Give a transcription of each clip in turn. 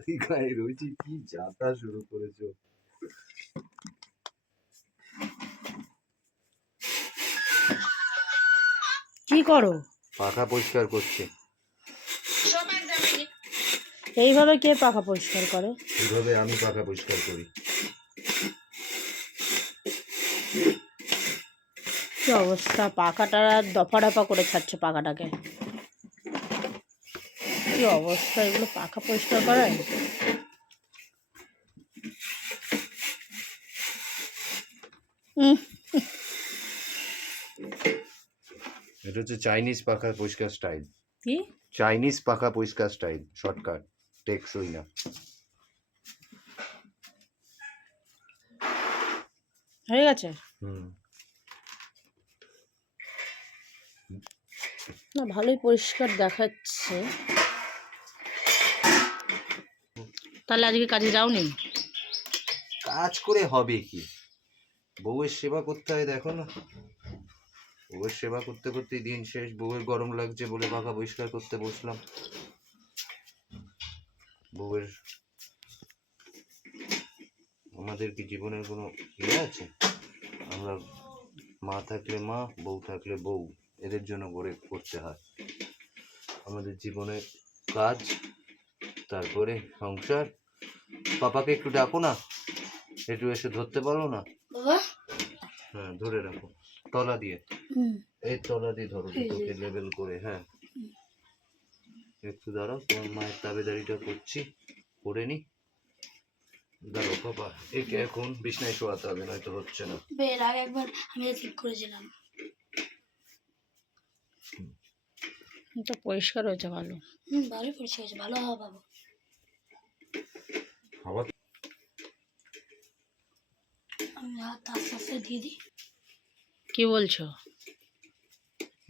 গায়ে রয়েছে, কি যাতা শুরু করেছো। কি করো? পাখা পরিষ্কার করছে। এইভাবে কে পাখা পরিষ্কার করে? এইভাবে আমি পাখা পরিষ্কার করি। কি অবস্থা, পাখাটা দফা দফা করে ছাড়ছে পাখাটাকে। কি অবস্থা, এগুলো পাখা পরিষ্কার করায়? এটা হচ্ছে চাইনিজ পাখা পরিষ্কার স্টাইল। কি চাইনিজ পাখা পরিষ্কার স্টাইল, শর্টকাট, টেকসই না। হয়ে গেছে? না, ভালোই পরিষ্কার দেখাচ্ছে। তাহলে আজকে কাজে যাওনি? কাজ করে হবে কি, বউয়ের সেবা করতে হয়, দেখো না। বউয়ের সেবা করতে করতেই দিন শেষ। বউয়ের গরম লাগছে বলে পাখা পরিষ্কার করতে বসলাম। বউয়ের, আমাদের কি জীবনের কোনো ইয়ে আছে? আমরা মা থাকলে মা, বউ থাকলে বউ, এদের জন্য করতে হয়। আমাদের জীবনে কাজ, তারপরে সংসার। পাপাকে একটু ডাকো না, একটু এসে ধরতে পারো না? হ্যাঁ, ধরে রাখো তলা দিয়ে, এই তলা দিয়ে ধরো, দুটোকে লেবেল করে। হ্যাঁ, একটু দাঁড়াও, তোমার মায়ের তাবেদারিটা করছি, করে নি। দাঁড়াও বাবা, একে এখন বিছনায় শোয়াতে হবে, নয়তো হচ্ছে না। এর আগে একবার আমি ঠিক করেছিলাম। এটা পরিষ্কার হয়েছে, ভালো। ভালোই পরিষ্কার হয়েছে, ভালো হাওয়া পাবো। হাওয়া আমি হাত আস্তে আস্তে দিয়ে দিই। কি বলছো?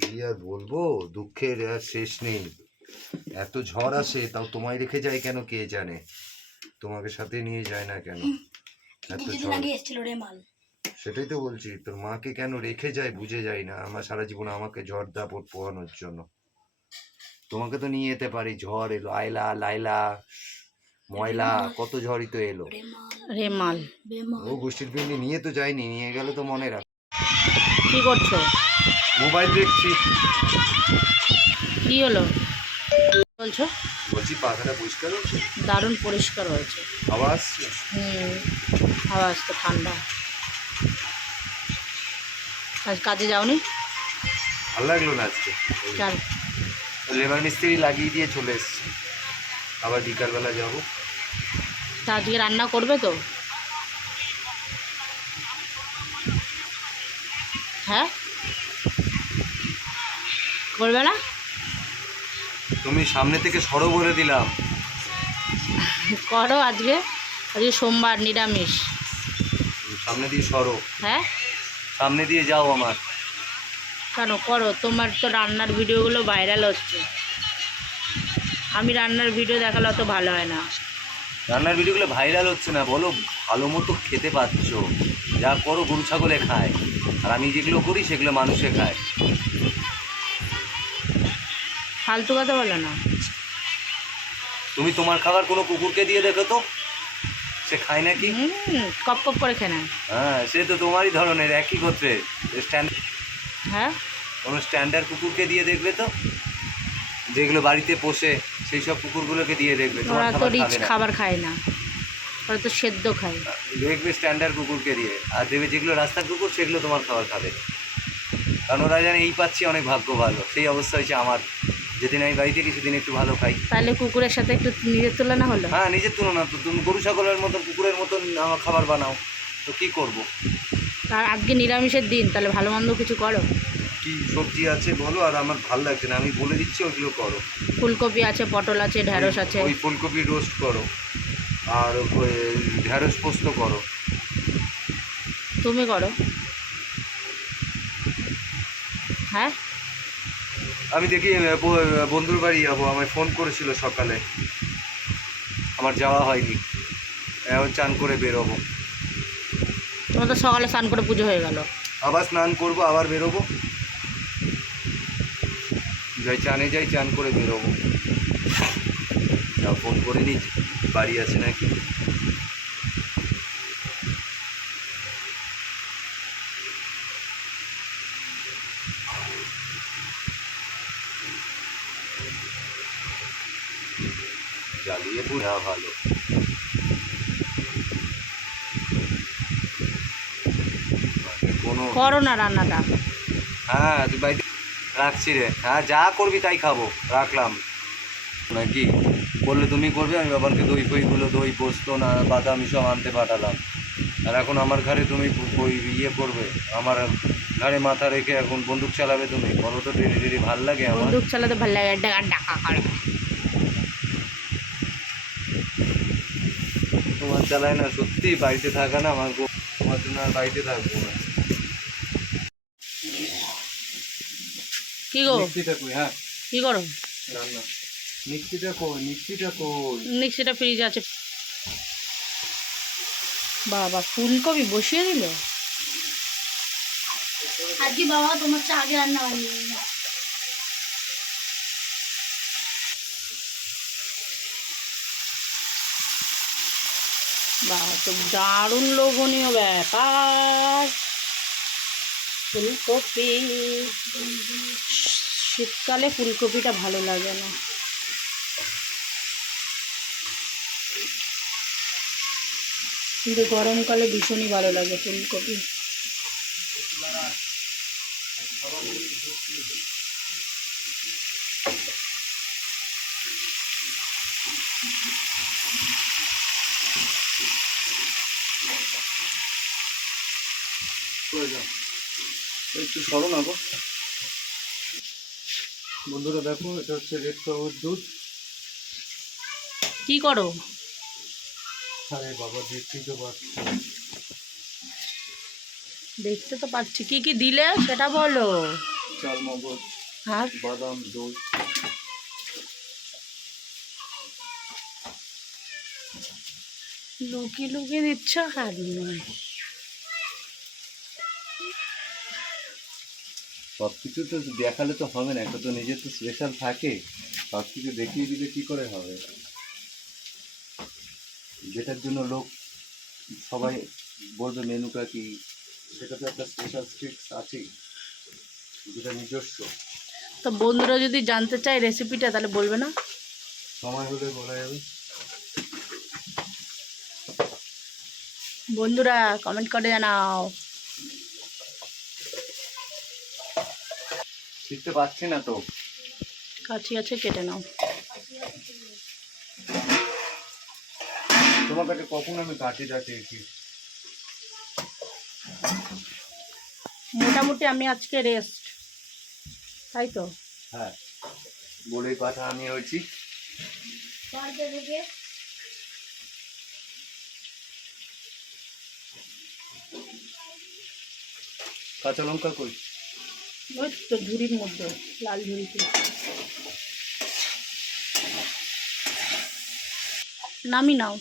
কি আর বলবো, দুঃখের আর শেষ নেই। এত ঝড় আসে, তাও তোমায় রেখে যায় কেন কে জানে। তোমাকে সাথে নিয়ে যায় না কেন? এত ঝড়, সেটাই তো বলছি, তোর মাকে কেন রেখে যায় বুঝে যায় না। আমার সারা জীবন আমাকে ঝড় দাপট পোহানোর জন্য। তোমাকে তো নিয়ে যেতে পারি, ঝড় এলো, আইলা লাইলা ময়লা, কত ঝড়ই তো এলো। রেমাল ও গোষ্ঠীর পিন্ডি নিয়ে তো যায়নি, নিয়ে গেলে তো মনে রাখ। কি করছো? মোবাইল দেখছি। কি হলো বলছো? বলছি পাখাটা পরিষ্কার হচ্ছে, দারুণ পরিষ্কার হয়েছে। হাওয়া আসছে। হাওয়া আসছে, ঠান্ডা। আজ কাজে যাওনি? ভালো লাগলো না আজকে। চল, লেবার মিস্ত্রি লাগিয়ে দিয়ে চলে এসছি, আবার বিকালবেলা যাবো। তা আজকে রান্না করবে তো? হ্যাঁ, করবে না? তুমি সামনে থেকে সরো বলে দিলাম। করো আজকে, আজকে সোমবার, নিরামিষ। সামনে দিয়ে সরো। হ্যাঁ, সামনে দিয়ে যাও আমার। কেন করো? তোমার তো রান্নার ভিডিওগুলো ভাইরাল হচ্ছে, আমি রান্নার ভিডিও দেখালে অত ভালো হয় না। রান্নার ভিডিওগুলো ভাইরাল হচ্ছে না, বলো ভালো মতো খেতে পাচ্ছ। যা করো গরু ছাগলে খায়, আর আমি যেগুলো করি সেগুলো মানুষে খায়। ফালতু কথা বলো না। তুমি তোমার খাবার কোনো কুকুরকে দিয়ে দেখো তো, সে খায় নাকি? কপ কপ করে খেয়ে নেয়। হ্যাঁ, সে তো তোমারই ধরনের, একই করতে। হ্যাঁ, কোনো স্ট্যান্ডার্ড কুকুরকে দিয়ে দেখবে তো, যেগুলো বাড়িতে পোষে সেই সব কুকুরগুলোকে দিয়ে দেখবে, ওরা তো রিচ খাবে না। খাবার খায় না, ওরা তো সেদ্ধ খায়। দেখবে স্ট্যান্ডার্ড কুকুরকে দিয়ে, আর দেখবে যেগুলো রাস্তার কুকুর সেগুলো তোমার খাবার খাবে। কারণ ওরা জানে এই পাচ্ছি, অনেক ভাগ্য ভালো। সেই অবস্থা হয়েছে আমার, যেদিন আমি বাড়িতে গেছি সেদিন একটু ভালো খাই। তাহলে কুকুরের সাথে একটু নিজের তুলনা হলো? হ্যাঁ, নিজের তুলনা তো। তুমি গরু ছাগলের মতন, কুকুরের মতন আমার খাবার বানাও, তো কী করবো? আর আজকে নিরামিষের দিন, তাহলে ভালো মন্দ কিছু করো। কি সবজি আছে বলো, আর আমার ভাল লাগছে না, আমি বলে দিচ্ছি ওইগুলো করো। ফুলকপি আছে, পটল আছে, ঢ্যাঁড়স আছে। ওই ফুলকপি রোস্ট করো, আর ওই ঢ্যাঁড়স পোস্ত করো। তুমি করো। হ্যাঁ, আমি দেখি বন্ধুর বাড়ি যাবো, আমায় ফোন করেছিল সকালে, আমার যাওয়া হয়নি। এখন চান করে বেরোবো। তোমার তো সকালে স্নান করে পুজো হয়ে গেল। আবার স্নান করবো, আবার বেরোবো। যাই চানে যাই, চান করে বেরোবো। ফোন করে নিচ্ছি। বাড়ি আছে নাকি? জ্বালিয়ে পুরা ভালো। কোনো করো না রান্নাটা। হ্যাঁ তুই বাড়িতে রাখছি রে। হ্যাঁ যা করবি তাই খাবো, রাখলাম নাকি? বললে তুমি করবে, আমি বাবাকে দই ফইগুলো, দই পোস্ত না বাদাম সব আনতে পাঠালাম, আর এখন আমার ঘরে তুমি ওই ইয়ে করবে, আমার ঘাড়ে মাথা রেখে এখন বন্দুক চালাবে তুমি? বলো তো, ডেলি ডেলি ভাল লাগে আমার? বন্দুক চালাতে ভালো লাগে, ডাকা করে। তোমার চালায় না সত্যি, বাড়িতে থাকা না আমার তোমার জন্য আর বাড়িতে থাকবো না। কি গো? মিক্সিটা কই? হ্যাঁ কি করো? রান্না। মিক্সিটা কই? মিক্সিটা কই? মিক্সিটা ফ্রিজ আছে। বাবা ফুলকপি বসিয়ে দিলে? আজকে বাবা তোমার চা আগে রান্না বানিয়ে বাবা তো দারুণ লোভনীয় ব্যাপার। ফুলকপি, শীতকালে ফুলকপিটা ভালো লাগে না, কিন্তু গরমকালে ভীষণই ভালো লাগে ফুলকপি। একটু সরো না গো। বন্ধুরা দেখো, এটা হচ্ছে রেড কাউয়ের দুধ। কি করো? আরে বাবা দেখতেই তো পাচ্ছি। দেখতে তো পাচ্ছি, কি কি দিলে সেটা বলো। চাল মগজ, আর বাদাম, দই। লুকিয়ে লুকিয়ে দিচ্ছ আর নয়। সব কিছু তো দেখালে তো হবে না, একটা তো নিজের তো স্পেশাল থাকে, সব কিছু দেখিয়ে দিলে কি করে হবে? যেটার জন্য লোক সবাই বলবে মেনুটা কি, সেটা তো একটা স্পেশাল ট্রিক্স আছেই, যেটা নিজস্ব। তো বন্ধুরা যদি জানতে চায় রেসিপিটা তাহলে বলবে না? সময় হলে বলা যাবে। বন্ধুরা কমেন্ট করে জানাও। শিখতে পারছি না তো। কাছি আছে, কেটে নাও। তোমার কাছে কখন আমি কাঠিটা চেয়েছি? মোটামুটি আমি আজকে রেস্ট, তাই তো? হ্যাঁ, বলেই কথা আমি হয়েছি। বাড়িতে থেকে কাঁচা লঙ্কা কই? ওই তো ঝুড়ির মধ্যে, লাল ঝুড়িতে। নামি নাও।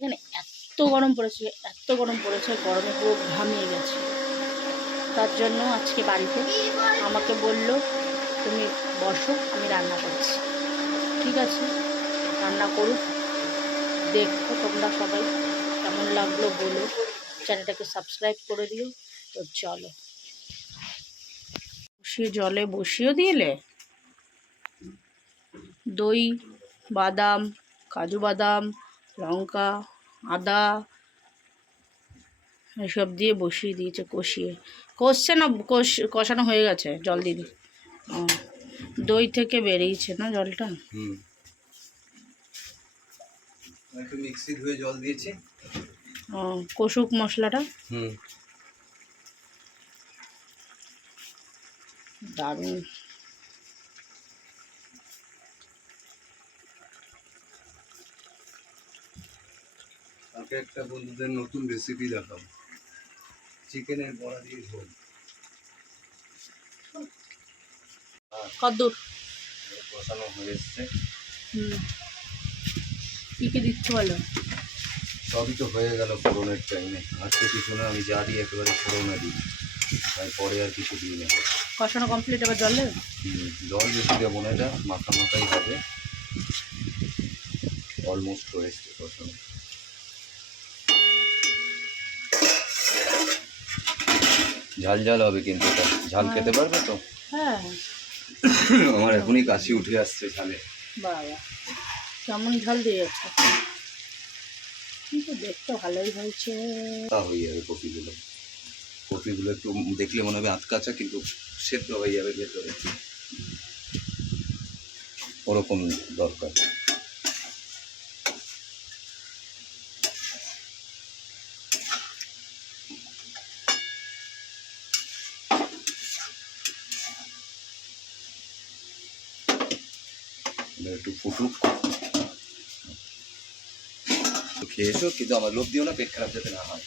এখানে এত গরম পড়েছে, এত গরম পড়েছে, গরমে পুরো ঘামিয়ে গেছে। তার জন্য আজকে বাড়িতে আমাকে বলল তুমি বসো, আমি রান্না করছি। ঠিক আছে, রান্না করুক, দেখো তোমরা সবাই কেমন লাগলো বলো, চ্যানেলটাকে সাবস্ক্রাইব করে দিও। তো চলো, বসিয়ে জলে বসিয়ে দিলে দই, বাদাম, কাজু বাদাম, লঙ্কা, আদা এসব দিয়ে বসিয়ে দিয়েছে, কষছে না, কষানো হয়ে গেছে, জল দিয়ে দিই। ও, দই থেকে বেরিয়েছে না জলটা? একটু মিক্সি ধুয়ে জল দিয়েছি। ও, কষুক মশলাটা। দারুণ। তাকে একটা বন্ধুদের নতুন রেসিপি দেখাবো, চিকেনের বড়া দিয়ে ঝোল। কদ্দূর? বসানো হয়ে এসছে। কী কী দিচ্ছ বলো? সবই তো হয়ে গেল ফোড়নের টাইমে। আজকে কিছু না, আমি যা দিই একেবারে ফোড়নে দিই, তারপরে আর কিছু দিই না। কষানো কমপ্লিট, এবার জল দেবে? জল বেশি দেবো না, এটা মাখা মাখাই হবে। অলমোস্ট হয়ে এসছে কষানো। ঝাল ঝাল হবে কিন্তু এটা। ঝাল খেতে পারবে তো? হ্যাঁ। আমার এখনই কাশি উঠে আসছে ঝালে। বাবা, কেমন ঝাল দিয়ে যাচ্ছে, কিন্তু দেখতে ভালোই হয়েছে। তা হয়ে যাবে কপিগুলো। কপিগুলো একটু দেখলে মনে হবে আধকাচা, কিন্তু সেদ্ধ হয়ে যাবে ভেতরে, ওরকম দরকার। একটু ফুটুক, খেয়ে এসো, কিন্তু আমার লোভ দিও না, পেট খারাপ যাতে না হয়।